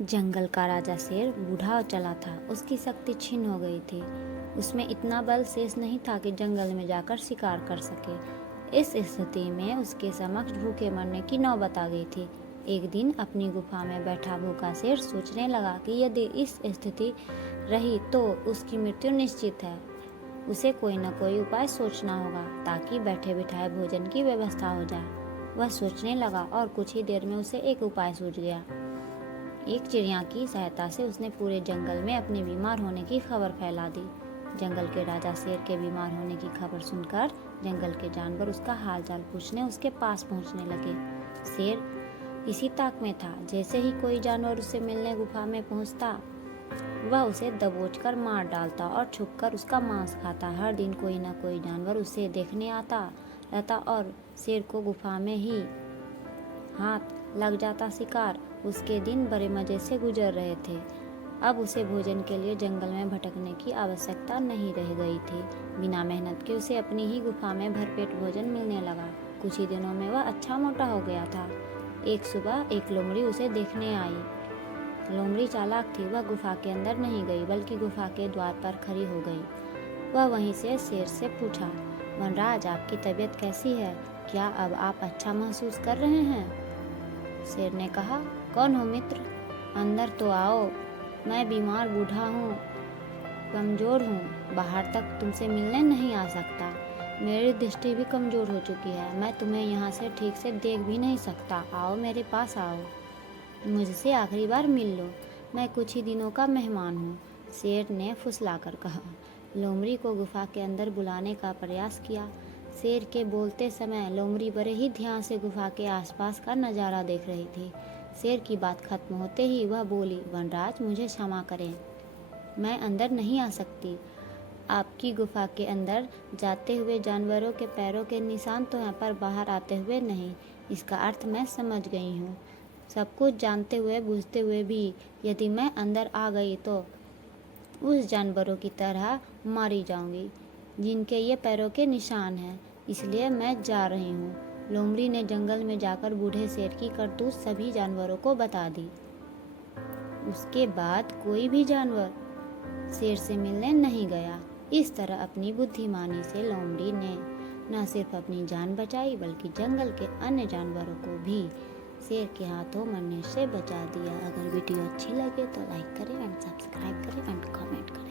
जंगल का राजा शेर बूढ़ा हो चला था। उसकी शक्ति छीन हो गई थी। उसमें इतना बल शेष नहीं था कि जंगल में जाकर शिकार कर सके। इस स्थिति में उसके समक्ष भूखे मरने की नौबत आ गई थी। एक दिन अपनी गुफा में बैठा भूखा शेर सोचने लगा कि यदि इस स्थिति रही तो उसकी मृत्यु निश्चित है। उसे कोई न कोई उपाय सोचना होगा ताकि बैठे बिठाए भोजन की व्यवस्था हो जाए। वह सोचने लगा और कुछ ही देर में उसे एक उपाय सूझ गया। एक चिड़िया की सहायता से उसने पूरे जंगल में अपने बीमार होने की खबर फैला दी। जंगल के राजा शेर के बीमार होने की खबर सुनकर जंगल के जानवर उसका हालचाल पूछने उसके पास पहुंचने लगे। शेर इसी ताक में था, जैसे ही कोई जानवर उसे मिलने गुफा में पहुंचता वह उसे दबोचकर मार डालता और छुपकर उसका मांस खाता। हर दिन कोई न कोई जानवर उसे देखने आता रहता और शेर को गुफा में ही हाथ लग जाता शिकार। उसके दिन बड़े मजे से गुजर रहे थे। अब उसे भोजन के लिए जंगल में भटकने की आवश्यकता नहीं रह गई थी। बिना मेहनत के उसे अपनी ही गुफा में भरपेट भोजन मिलने लगा। कुछ ही दिनों में वह अच्छा मोटा हो गया था। एक सुबह एक लोमड़ी उसे देखने आई। लोमड़ी चालाक थी। वह गुफा के अंदर नहीं गई बल्कि गुफा के द्वार पर खड़ी हो गई। वह वहीं से शेर से पूछा, वनराज, आपकी तबीयत कैसी है? क्या अब आप अच्छा महसूस कर रहे हैं? शेर ने कहा, कौन हो मित्र? अंदर तो आओ। मैं बीमार बूढ़ा हूँ, कमजोर हूँ, बाहर तक तुमसे मिलने नहीं आ सकता। मेरी दृष्टि भी कमजोर हो चुकी है। मैं तुम्हें यहाँ से ठीक से देख भी नहीं सकता। आओ, मेरे पास आओ, मुझसे आखिरी बार मिल लो। मैं कुछ ही दिनों का मेहमान हूँ, शेर ने फुसलाकर कहा। लोमड़ी को गुफा के अंदर बुलाने का प्रयास किया। शेर के बोलते समय लोमड़ी बड़े ही ध्यान से गुफा के आसपास का नज़ारा देख रही थी। शेर की बात खत्म होते ही वह बोली, वनराज, मुझे क्षमा करें, मैं अंदर नहीं आ सकती। आपकी गुफा के अंदर जाते हुए जानवरों के पैरों के निशान तो हैं, पर बाहर आते हुए नहीं। इसका अर्थ मैं समझ गई हूँ। सब कुछ जानते हुए बूझते हुए भी यदि मैं अंदर आ गई तो उस जानवरों की तरह मारी जाऊंगी जिनके ये पैरों के निशान हैं। इसलिए मैं जा रही हूँ। लोमड़ी ने जंगल में जाकर बूढ़े शेर की करतूत सभी जानवरों को बता दी। उसके बाद कोई भी जानवर शेर से मिलने नहीं गया। इस तरह अपनी बुद्धिमानी से लोमड़ी ने न सिर्फ अपनी जान बचाई बल्कि जंगल के अन्य जानवरों को भी शेर के हाथों मरने से बचा दिया। अगर वीडियो अच्छी लगे तो लाइक करें एंड सब्सक्राइब करें एंड कमेंट करें।